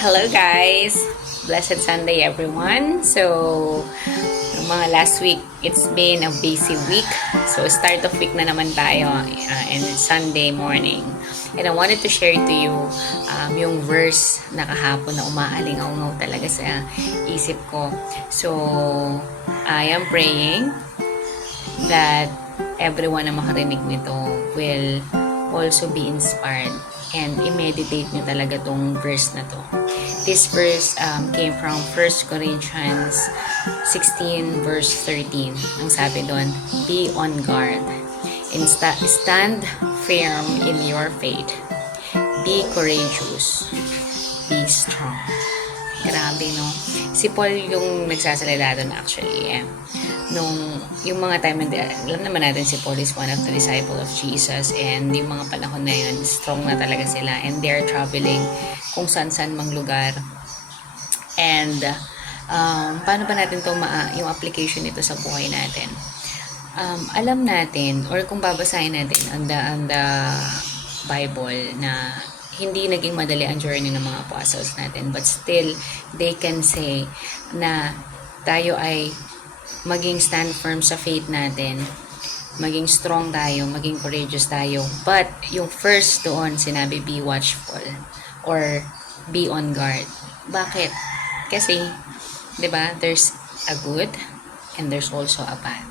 Hello guys! Blessed Sunday everyone! So, mga last week, it's been a busy week. So, start of week na naman tayo and Sunday morning. And I wanted to share to you yung verse na kahapon na umaaling-aungaw talaga sa isip ko. So, I am praying that everyone na makarinig nito will also be inspired and i-meditate nyo talaga tong verse na to. This verse came from 1 Corinthians 16 verse 13. Ang sabi doon, be on guard and stand firm in your faith. Be courageous. Be strong. Grabe, no? Si Paul yung nagsasalita doon actually. Yung mga time na, alam naman natin si Paul is one of the disciples of Jesus, and yung mga panahon na yun, strong na talaga sila, and they're traveling kung saan-saan mang lugar. And paano ba natin to yung application nito sa buhay natin? Alam natin, or kung babasahin natin on the Bible, na hindi naging madali ang journey ng mga apostles natin, but still they can say na tayo ay maging stand firm sa faith natin, maging strong tayo, maging courageous tayo. But yung first doon, sinabi be watchful or be on guard. Bakit? Kasi, 'di ba, there's a good and there's also a bad.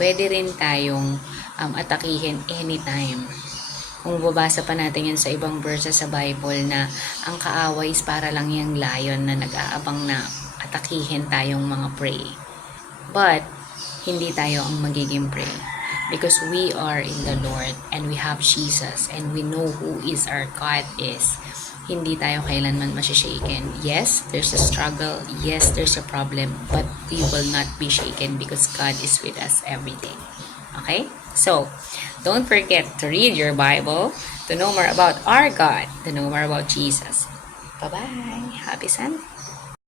Pwede rin tayong atakihin anytime. Kung babasa pa natin yan sa ibang verses sa Bible na ang kaaway is para lang yung lion na nag-aabang na atakihin tayong mga prey. But, hindi tayo ang magiging prey. Because we are in the Lord and we have Jesus and we know who is our God is. Hindi tayo kailanman masishaken. Yes, there's a struggle. Yes, there's a problem. But we will not be shaken because God is with us every day. Okay? So, don't forget to read your Bible, to know more about our God, to know more about Jesus. Bye-bye. Happy Sunday.